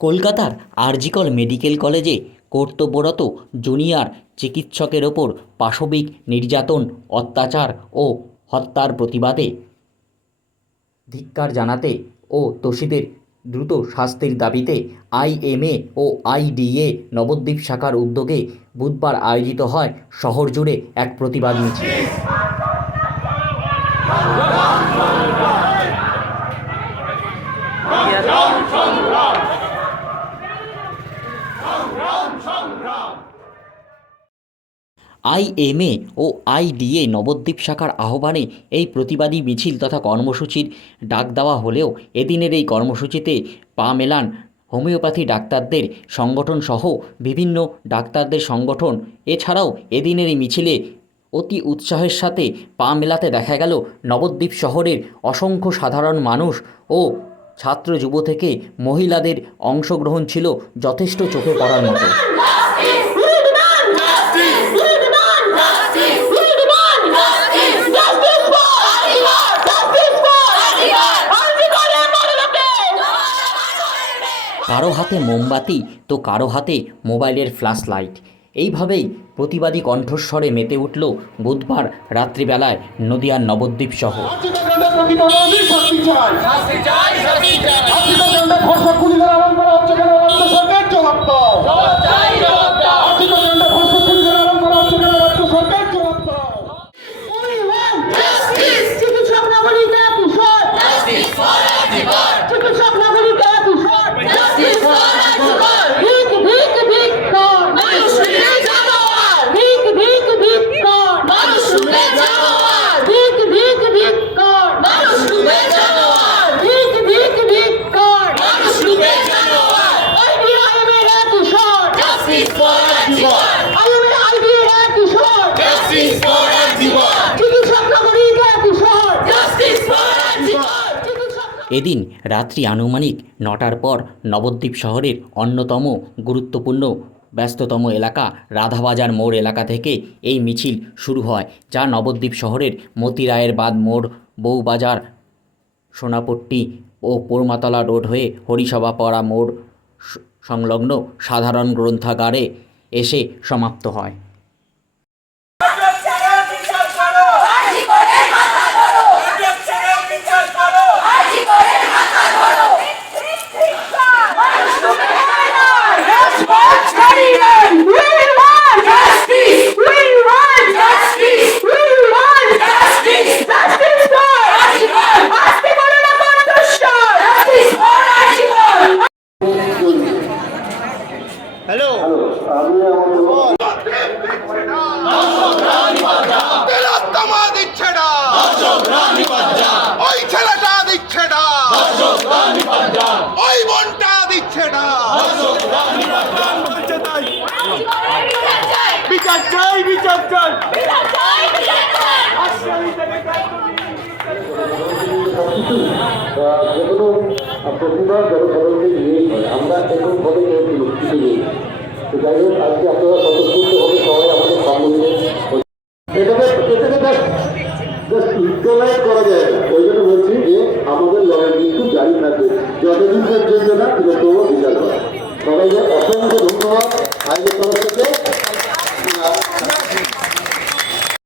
কলকাতার আরজিকর মেডিকেল কলেজে কর্তব্যরত জুনিয়র চিকিৎসকের ওপর পাশবিক নির্যাতন, অত্যাচার ও হত্যার প্রতিবাদে ধিক্কার জানাতে ও দোষীদের দ্রুত শাস্তির দাবিতে আইএমএ ও আইডিএ নবদ্বীপ শাখার উদ্যোগে বুধবার আয়োজিত হয় শহর জুড়ে এক প্রতিবাদ মিছিল। আইএমএ ও আইডিএ নবদ্বীপ শাখার আহ্বানে এই প্রতিবাদী মিছিল তথা কর্মসূচির ডাক দেওয়া হলেও এদিনের এই কর্মসূচিতে পা মেলান হোমিওপ্যাথি ডাক্তারদের সংগঠন সহ বিভিন্ন ডাক্তারদের সংগঠন। এছাড়াও এদিনের এই মিছিলে অতি উৎসাহের সাথে পা মেলাতে দেখা গেল নবদ্বীপ শহরের অসংখ্য সাধারণ মানুষ ও ছাত্র যুব থেকে মহিলাদের অংশগ্রহণ ছিল যথেষ্ট চোখে পড়ার মতো। কারো হাতে মোমবাতি তো কারো হাতে মোবাইলের ফ্ল্যাশ লাইট। এইভাবেই প্রতিবাদী কণ্ঠস্বরে মেতে উঠল বুধবার রাত্রিবেলায় নদিয়ার নবদ্বীপ শহর। এদিন রাত্রি আনুমানিক 9টার পর নবদ্বীপ শহরের অন্যতম গুরুত্বপূর্ণ ব্যস্ততম এলাকা রাধাবাজার মোড় এলাকা থেকে এই মিছিল শুরু হয়, যা নবদ্বীপ শহরের মতি রায়ের বাঁধ মোড়, বউবাজার, সোনাপট্টি ও পোরমাতলা রোড হয়ে হরিসভাপাড়া মোড় সংলগ্ন সাধারণ গ্রন্থাগারে এসে সমাপ্ত হয়। প্রতিবার জনসাধারণকে নিয়েই হয়, আমরা এককভাবে কিছু নেই। তো যাই হোক, আজকে আপনারা স্বতঃস্ফূর্তভাবে সবাই আমাদের সম্মিলিত এটাকে ইকুয়ালাইজ করা যায় না। ওই জন্য বলছি যে আমাদের লড়াই কিন্তু জারি থাকবে যতদিন পর্যন্ত না বৃহত্তম বিচার করা। সবাইকে অসংখ্য ধন্যবাদ আইনের তরফ থেকে।